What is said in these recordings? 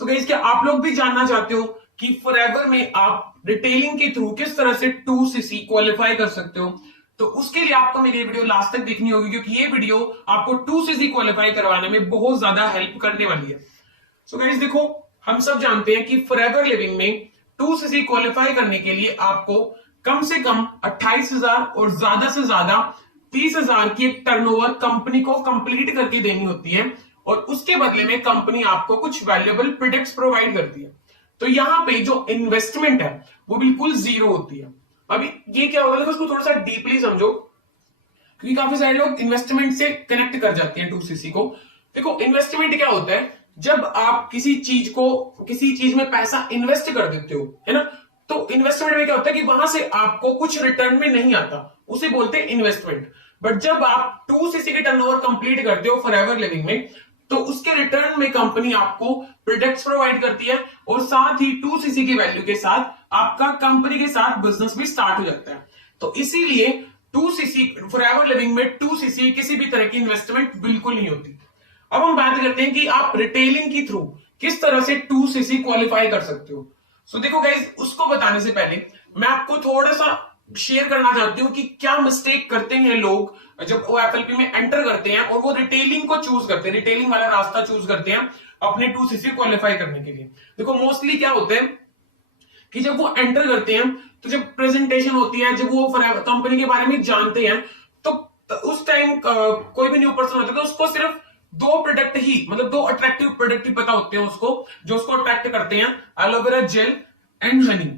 So guys, क्या आप लोग भी जानना चाहते हो कि फॉरएवर में आप रिटेलिंग के थ्रू किस तरह से 2cc क्वालिफाई कर सकते हो? तो उसके लिए आपको मेरी वीडियो लास्ट तक देखनी होगी, क्योंकि ये वीडियो आपको 2cc क्वालिफाई करवाने में बहुत ज्यादा हेल्प करने वाली है। सो गाइस देखो, हम सब जानते हैं कि फॉरएवर लिविंग में 2cc क्वालिफाई करने के लिए आपको कम से कम 28,000 और ज्यादा से ज्यादा 30,000 की एक टर्नओवर कंपनी को कंप्लीट करके देनी होती है, और उसके बदले में कंपनी आपको कुछ वैल्यूएबल प्रोडक्ट्स प्रोवाइड करती है। तो यहां पे जो इन्वेस्टमेंट है वो बिल्कुल जीरो होती है। अभी ये क्या होता है, उसको थोड़ा सा डीपली समझो, क्योंकि काफी सारे लोग इन्वेस्टमेंट से कनेक्ट कर जाते हैं 2cc को। देखो, इन्वेस्टमेंट क्या होता है, जब आप किसी चीज में पैसा इन्वेस्ट कर देते हो, है ना, तो इन्वेस्टमेंट में क्या होता है कि वहां से आपको कुछ रिटर्न में नहीं आता, उसे बोलते हैं इन्वेस्टमेंट। बट जब आप 2cc के टर्नओवर कंप्लीट करते हो फॉरएवर लिविंग में, तो उसके रिटर्न में कंपनी आपको प्रोडक्ट्स प्रोवाइड करती है, और साथ ही 2cc की वैल्यू के साथ आपका कंपनी के साथ बिजनेस भी स्टार्ट हो जाता है। तो इसीलिए 2cc फॉरएवर लिविंग में 2cc किसी भी तरह की इन्वेस्टमेंट बिल्कुल नहीं होती। अब हम बात करते हैं कि आप रिटेलिंग के थ्रू किस तरह से 2cc क्वालिफाई कर सकते हो। सो देखो गाइज, उसको बताने से पहले मैं आपको थोड़ा सा शेयर करना चाहती हूं कि क्या मिस्टेक करते हैं लोग जब वो एफएलपी में एंटर करते हैं और वो रिटेलिंग को चूज करते हैं, रिटेलिंग वाला रास्ता चूज करते हैं अपने 2cc क्वालिफाई करने के लिए। देखो, मोस्टली क्या होता है कि जब वो एंटर करते हैं, तो जब प्रेजेंटेशन होती है, जब वो कंपनी के बारे में जानते हैं, तो उस टाइम कोई भी न्यू पर्सन होता है तो उसको सिर्फ दो प्रोडक्ट ही, मतलब दो अट्रैक्टिव प्रोडक्ट ही पता होते हैं उसको, जो उसको अट्रैक्ट करते हैं, एलोवेरा जेल एंड हनी।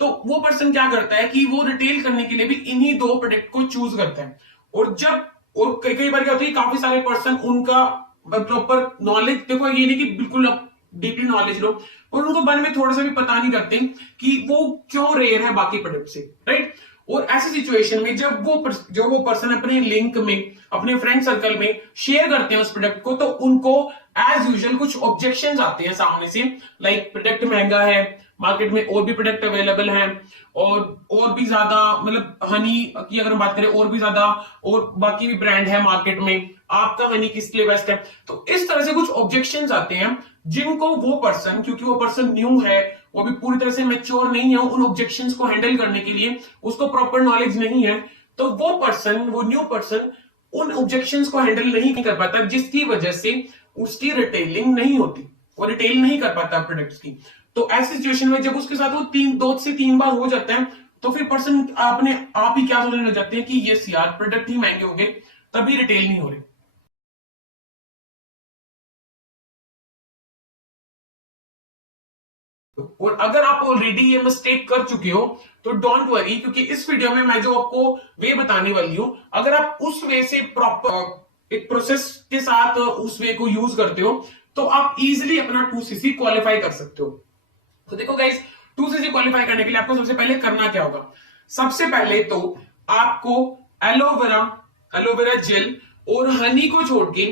तो वो पर्सन क्या करता है कि वो रिटेल करने के लिए भी इन्हीं दो प्रोडक्ट को चूज करता है। और कई कई बार क्या होता है, काफी सारे पर्सन उनका प्रॉपर नॉलेज, देखो ये नहीं कि बिल्कुल डीपली नॉलेज लो, और उनको बारे में थोड़ा सा भी पता नहीं करते कि वो क्यों रेयर है बाकी प्रोडक्ट से, राइट। और ऐसी सिचुएशन में जब वो पर्सन अपने लिंक में, अपने फ्रेंड सर्कल में शेयर करते हैं उस प्रोडक्ट को, तो उनको एज यूजुअल कुछ ऑब्जेक्शंस आते हैं सामने से, लाइक प्रोडक्ट महंगा है, मार्केट में और भी प्रोडक्ट अवेलेबल हैं, और भी ज्यादा, मतलब हनी की अगर हम बात करें और भी ज्यादा, और बाकी भी ब्रांड है मार्केट में, आपका हनी किस लिए बेस्ट है। तो इस तरह से कुछ ऑब्जेक्शंस आते हैं, जिनको वो पर्सन, क्योंकि वो पर्सन न्यू है, वो भी पूरी तरह से मैच्योर नहीं है उन ऑब्जेक्शंस को हैंडल करने के लिए, उसको प्रॉपर नॉलेज नहीं है, तो वो न्यू पर्सन उन ऑब्जेक्शंस को हैंडल नहीं कर पाता, जिसकी वजह से उसकी रिटेलिंग नहीं होती, वो रिटेल नहीं कर पाता प्रोडक्ट्स की। तो ऐसी सिचुएशन में जब उसके साथ वो 2 से 3 बार हो जाता है, तो फिर पर्सन अपने आप ही क्या सोचने लग जाते हैं कि यस यार, प्रोडक्ट ही महंगे हो गए, तभी रिटेल नहीं हो रही। और अगर आप ऑलरेडी ये मिस्टेक कर चुके हो तो डोंट वरी, क्योंकि इस वीडियो में मैं जो आपको वे बताने वाली हूं, अगर आप उस वे से प्रॉपर एक प्रोसेस के साथ उस वे को यूज करते हो, तो आप इजीली अपना 2cc क्वालिफाई कर सकते हो। तो देखो गाइस, 2cc क्वालिफाई करने के लिए आपको सबसे पहले करना क्या होगा। सबसे पहले तो आपको एलोवेरा एलोवेरा जेल और हनी को छोड़ के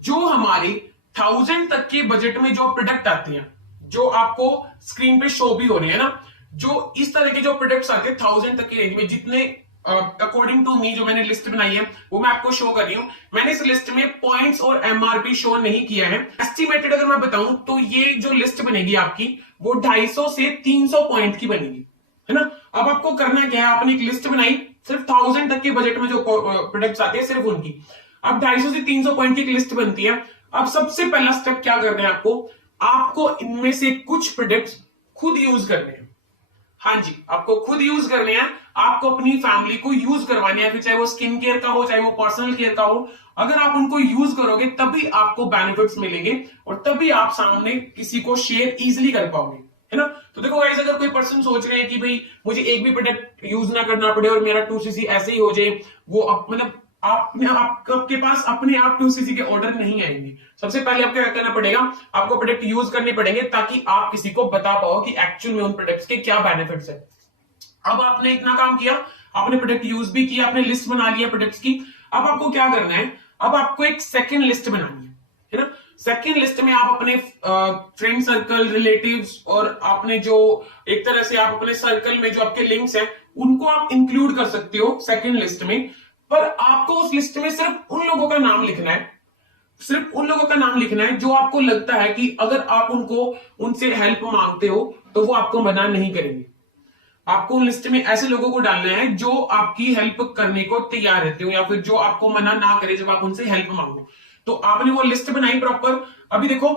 जो हमारे 1000 तक के बजट में जो प्रोडक्ट आते हैं, जो आपको स्क्रीन पे शो भी हो रहे हैं ना, जो इस तरह के जो प्रोडक्ट्स आते हैं 1000 तक की रेंज में, जितने अकॉर्डिंग टू मी जो मैंने लिस्ट बनाई है वो मैं आपको शो कर रही हूं। मैंने इस लिस्ट में पॉइंट्स और एमआरपी शो नहीं किया है। एस्टिमेटेड अगर मैं बताऊं तो ये जो लिस्ट बनेगी आपकी, वो 250 से 300 पॉइंट की बनेगी, है ना। अब आपको करना क्या है, आपने एक लिस्ट बनाई सिर्फ 1000 तक के बजट में जो प्रोडक्ट्स आते हैं सिर्फ उनकी। अब 250 से 300 पॉइंट की एक लिस्ट बनती है। अब सबसे पहला स्टेप क्या करना है आपको इनमें से कुछ प्रोडक्ट्स खुद यूज करने हैं। हाँ जी, आपको खुद यूज करने हैं, आपको अपनी फैमिली को यूज करवाने हैं, फिर चाहे वो स्किन केयर का हो, चाहे वो पर्सनल केयर का हो। अगर आप उनको यूज करोगे तभी आपको बेनिफिट्स मिलेंगे, और तभी आप सामने किसी को शेयर इजीली कर पाओगे, है ना। तो देखो गाइस, अगर कोई पर्सन सोच रहे हैं कि भाई मुझे एक भी प्रोडक्ट यूज ना करना पड़े और मेरा 2cc ऐसे ही हो जाए, वो मतलब आपके पास अपने आप 2cc के ऑर्डर नहीं आएंगे। सबसे पहले आपको क्या करना पड़ेगा, आपको प्रोडक्ट यूज करने पड़ेंगे, ताकि आप किसी को बता पाओ कि एक्चुअल में उन प्रोडक्ट्स के क्या बेनिफिट्स है। अब आपने इतना काम किया, आपने प्रोडक्ट यूज भी किया, आपने लिस्ट बना लिया प्रोडक्ट्स की। अब आपको क्या करना है, अब आपको एक सेकेंड लिस्ट बनानी है ना। सेकेंड लिस्ट में आप अपने फ्रेंड सर्कल, रिलेटिव्स, और आपने जो एक तरह से आप अपने सर्कल में जो आपके लिंक्स हैं उनको आप इंक्लूड कर सकते हो सेकेंड लिस्ट में। पर आपको उस लिस्ट में सिर्फ उन लोगों का नाम लिखना है, सिर्फ उन लोगों का नाम लिखना है जो आपको लगता है कि अगर आप उनसे हेल्प मांगते हो तो वो आपको मना नहीं करेंगे। आपको लिस्ट में ऐसे लोगों को डालना है जो आपकी हेल्प करने को तैयार रहते हो या फिर जो आपको मना ना करे जब आप उनसे हेल्प मांगो। तो आपने वो लिस्ट बनाई प्रॉपर। अभी देखो,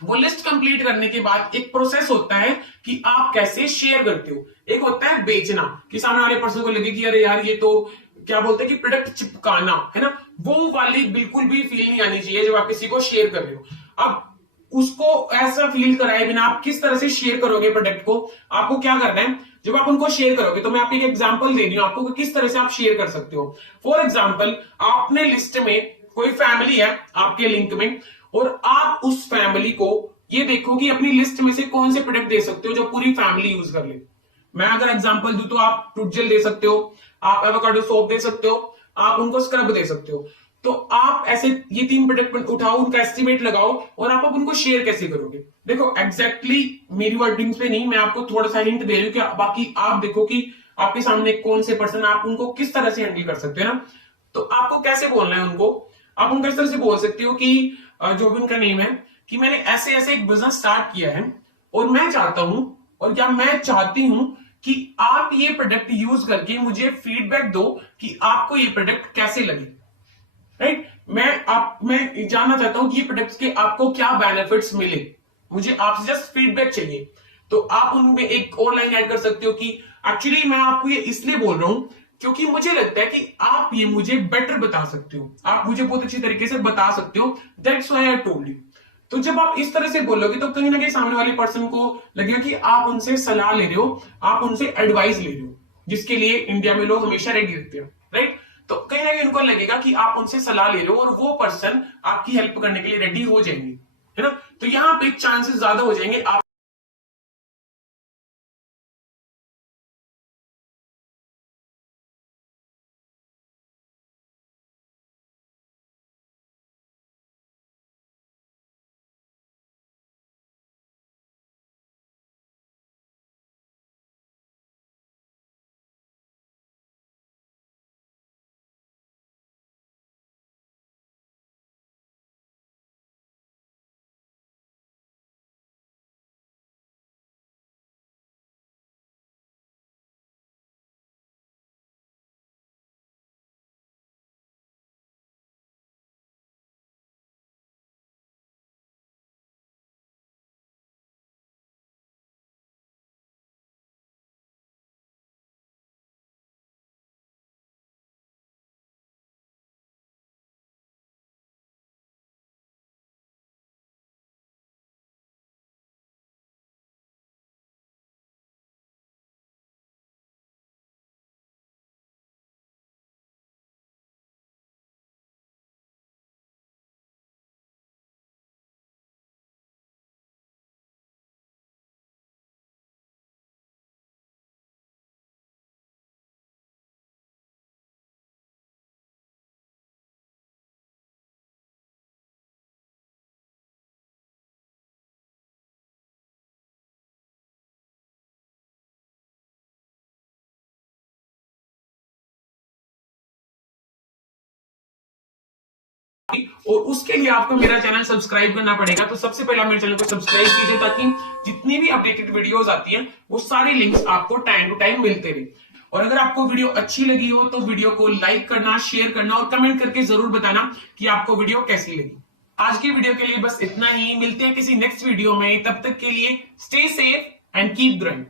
वो लिस्ट कंप्लीट करने के बाद एक प्रोसेस होता है कि आप कैसे शेयर करते हो। एक होता है बेचना, कि सामने वाले पर्सन को लगे कि अरे यार ये तो क्या बोलते हैं कि प्रोडक्ट चिपकाना है ना, वो वाली बिल्कुल भी फील नहीं आनी चाहिए जब आप किसी को शेयर कर रहे हो। अब उसको ऐसा फील कराए बिना आप किस तरह से शेयर करोगे प्रोडक्ट को, आपको क्या करना है जब आप उनको शेयर करोगे। तो मैं आपको एक एग्जांपल दे रही हूं आपको कि किस तरह से आप शेयर कर सकते हो। फॉर एग्जांपल, आपने लिस्ट में कोई फैमिली है आपके लिंक में, और आप उस फैमिली को ये देखो कि अपनी लिस्ट में से कौन से प्रोडक्ट दे सकते हो जो पूरी फैमिली यूज कर ले। मैं अगर एग्जांपल दूं तो आप टूथ जेल दे सकते हो, आप एवोकाडो सोप दे सकते हो, आप उनको स्क्रब दे सकते हो। तो आप ऐसे ये 3 प्रोडक्ट उठाओ, उनका एस्टिमेट लगाओ और आप अब उनको शेयर कैसे करोगे। देखो एग्जैक्टली मेरी वर्डिंग्स पे नहीं, मैं आपको थोड़ा सा हिंट दे रही हूँ कि बाकी आप देखो कि आपके सामने कौन से पर्सन, आप उनको किस तरह से हैंडल कर सकते हो ना। तो आपको कैसे बोलना है उनको, आप उनको इस तरह से बोल सकते हो कि जो भी उनका नेम है, कि मैंने ऐसे ऐसे एक बिजनेस स्टार्ट किया है और मैं चाहता हूं, और क्या मैं चाहती हूं कि आप ये प्रोडक्ट यूज करके मुझे फीडबैक दो कि आपको ये प्रोडक्ट कैसे लगे। राइट, मैं जानना चाहता हूं कि ये प्रोडक्ट्स के आपको क्या बेनिफिट्स मिले, मुझे आपसे जस्ट फीडबैक चाहिए। तो आप उनमें एक और लाइन ऐड कर सकते हो कि एक्चुअली मैं आपको ये इसलिए बोल रहा हूं क्योंकि मुझे लगता है कि आप ये मुझे बेटर बता सकते हो, आप मुझे बहुत अच्छी तरीके से बता सकते हो, that's why I told you. तो जब आप इस तरह से बोलोगे तो कहीं ना कहीं सामने वाले पर्सन को लगेगा कि आप उनसे सलाह ले रहे हो, आप उनसे एडवाइस ले रहे हो, जिसके लिए इंडिया में लोग हमेशा रेडी रहते हैं। राइट, तो कहीं ना कहीं उनको लगेगा कि आप उनसे सलाह ले रहे हो और वो पर्सन आपकी हेल्प करने के लिए रेडी हो जाएंगे, है ना। तो यहां पे चांसेस ज्यादा हो जाएंगे आप और उसके लिए आपको मेरा चैनल सब्सक्राइब करना पड़ेगा। तो सबसे पहले मेरे चैनल को सब्सक्राइब कीजिए ताकि जितनी भी अपडेटेड वीडियोस आती हैं वो सारी लिंक्स आपको टाइम टू टाइम मिलते रहे। और अगर आपको वीडियो अच्छी लगी हो तो वीडियो को लाइक करना, शेयर करना और कमेंट करके जरूर बताना कि आपको वीडियो कैसी लगी। आज की वीडियो के लिए बस इतना ही, मिलते हैं किसी नेक्स्ट वीडियो में, तब तक के लिए stay safe and keep growing.